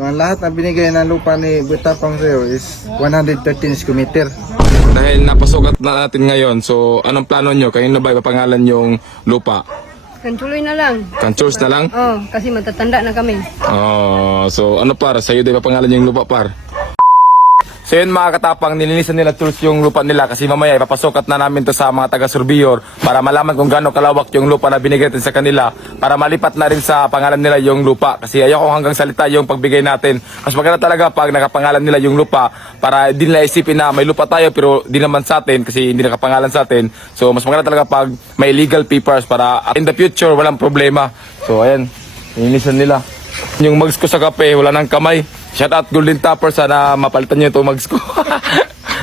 So ang lahat na binigay ng lupa ni Butapang sa'yo is 113 square meter. Dahil napasukat na natin ngayon, so anong plano nyo? Kayo na ba ipapangalan yung lupa? Kantuloy na lang. Kanchurs na lang? Kasi matatanda na kami. So ano par, sa'yo din ipapangalan yung lupa par? So yun mga katapang, nilinisan nila tools yung lupa nila kasi mamaya ipapasukat na namin to sa mga taga-surveyor para malaman kung gaano kalawak yung lupa na binigay natin sa kanila para malipat na rin sa pangalan nila yung lupa kasi ayoko hanggang salita yung pagbigay natin. Mas maganda talaga pag nakapangalan nila yung lupa para di nila isipin na may lupa tayo pero di naman sa atin kasi hindi nakapangalan sa atin. So mas maganda talaga pag may legal papers para in the future walang problema. So ayan, nilinisan nila. Yung mags ko sa kape, wala nang kamay. Shout out Golden Topper, sana mapalitan nyo itong mags ko.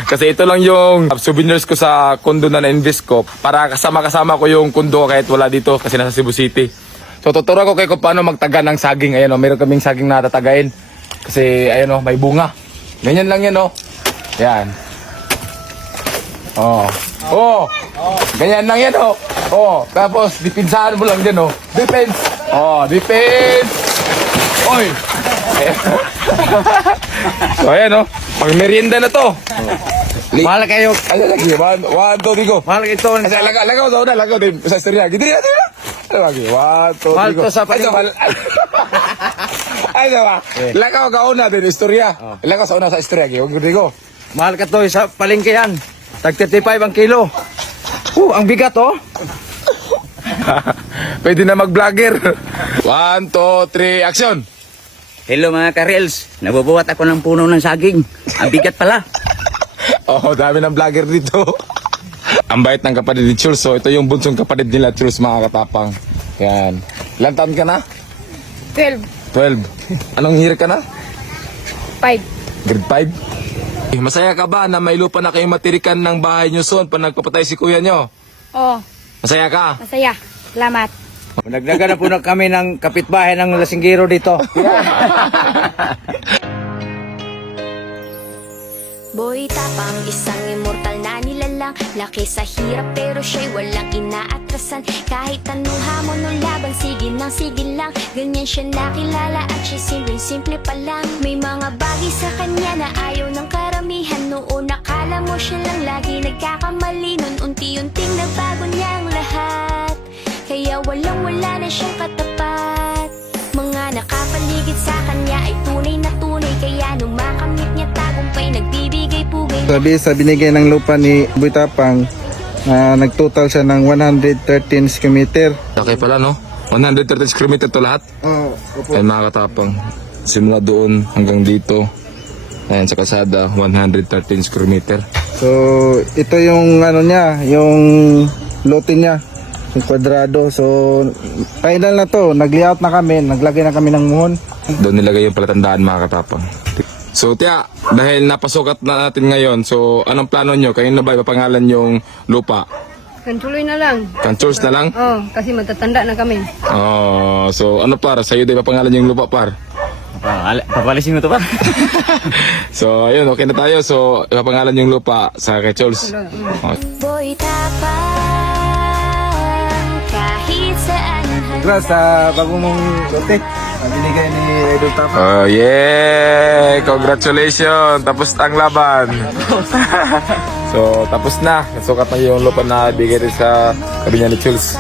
Kasi ito lang yung souvenirs ko sa kondo na na-invest ko para kasama-kasama ko yung kondo kahit wala dito kasi nasa Cebu City. So tuturo ko kayo kung paano magtaga ng saging. Ayan o, meron kaming saging na tatagain. Kasi ayan o, may bunga. Ganyan lang yan o. Yan. Ganyan lang yan o. Tapos dipinsahan mo lang din o. Defense. Defense. Oy. So ayan o, pang merienda na to. Mahal kayo. Ano lagi? One, two, tigo. Mahal kayo ito. Lagaw sa una, lagaw din. Sa istorya. Giti na. Ano lagi? One, two, Mahal tigo. to sa paling. Ay, diba? Lagaw ka una din, istorya. Lagaw sa una sa istorya. Huwag tigo. Mahal ka to sa palengke yan. Tag 35 ang kilo. Ang bigat oh. Pwede na mag-vlogger. 1, 2, 3, action! Hello mga ka-reels, nabubuhat ako ng puno ng saging. Ang bigat pala. Dami ng vlogger dito. Ang bait ng kapatid ni Churls. So, ito yung bunsong kapatid nila, Churls, mga katapang. Yan. Ilan taon ka na? 12. 12. Anong year ka na? 5. Grade 5? Masaya ka ba na may lupa na kayong matirikan ng bahay nyo soon pag nagpapatay si kuya nyo? Oh, Masaya ka? masaya. Salamat. Nagdaga na po na kami ng kapitbahay ng lasinggero dito. Boy Tapang, isang immortal na nilalang. Laki sa hirap pero siya'y walang inaatrasan. Kahit anong hamon o laban, sige lang. Ganyan siya nakilala at siya simple pa lang. May mga bagay sa kanya na ayaw ng karamihan. Noon nakala mo siya lang lagi nagkakamali. Nun unti-unting nagbago niya ang lahat. Kaya walang-wala na siyang katapat. Mga nakapaligid sa kanya ay tunay na tunay. Kaya nung makamit niya tagumpay, nagbibigay pugay. Sabi sa binigay ng lupa ni Butapang, nagtotal siya ng 113 square meter. Okay pala, no? 130 square meter to lahat? Opo. Ay mga katapang. Simula doon hanggang dito. Ayan, sa kalsada, 113 square meter. So, ito yung ano niya, yung lote niya. Yung kwadrado. So, final na to. Nag-layout na kami. Naglagay na kami ng muhon. Doon nilagay yung palatandaan mga katapang. So Tia, dahil napasukat na natin ngayon, so anong plano nyo? Kayo na ba ipapangalan yung lupa? Kantuloy na lang. Kanchurs na lang? Kasi matatanda na kami. So ano par, sa'yo din ipapangalan yung lupa par? Papalisin mo to pa? So ayun, okay na tayo. So ipapangalan yung lupa sa kay Charles. Boy Tapang, kahit saan Congrats sa bagong mong lote. Binigay ni Idol Tapang. Oh yeah! Congratulations! Tapos ang laban. So tapos na. Nasukat na yung lupa na bigay rin sa kabinya ni Charles.